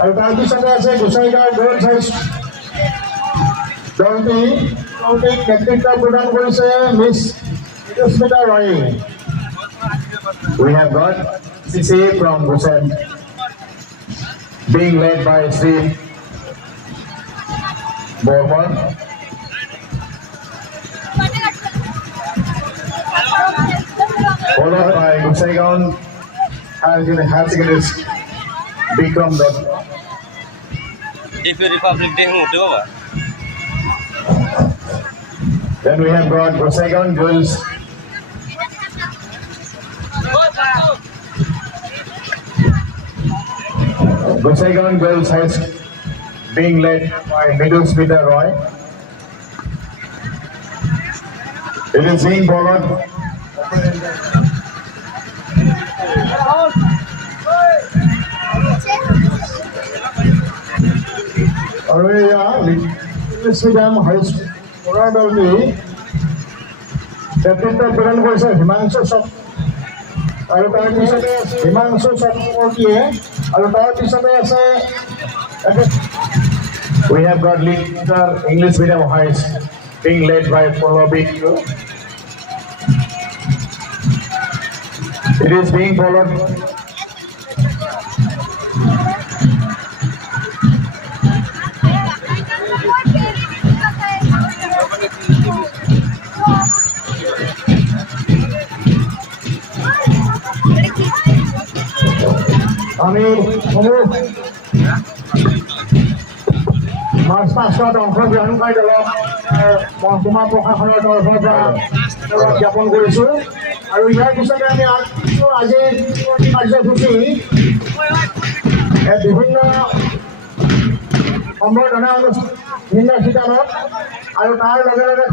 আৰু তাৰপিছতে আছে গোসাইগাঁও গাৰ্লছ হাই দলটিক নেতৃত্ব প্ৰদান কৰিছে মিছ সুস্মিতা ৰয়। We have got CCA from Gusai being led by Sri Borman. Followed by Gusaigaon Higher Secondary Bikram Dot. If you Republic Day, Then we have got Gusaigaon Girls. Gusaigaon Girls has being led by Middle Smita Roy. It is being followed. আৰু এয়া English medium high স্কুলৰ দলটি নেতৃত্ব প্ৰদান কৰিছে হিমাংশু আৰু তাৰপিছতে হিমাংশু চক্ৰৱৰ্তীয়ে আৰু তাৰপিছতে আছে We have got leader English medium high being led by Polabi. It is being followed. আমি মাৰ্চ পাষ্টত অংশগ্ৰহণকাৰী দলক মহকুমা প্ৰশাসনৰ তৰফৰ পৰা জ্ঞাপন কৰিছোঁ। আৰু ইয়াৰ পিছতে আমি আজিৰ কাৰ্যসূচী বিভিন্ন সম্বৰ্ধনা অনুষ্ঠান বিভিন্ন শিতানত আৰু তাৰ লগে লগে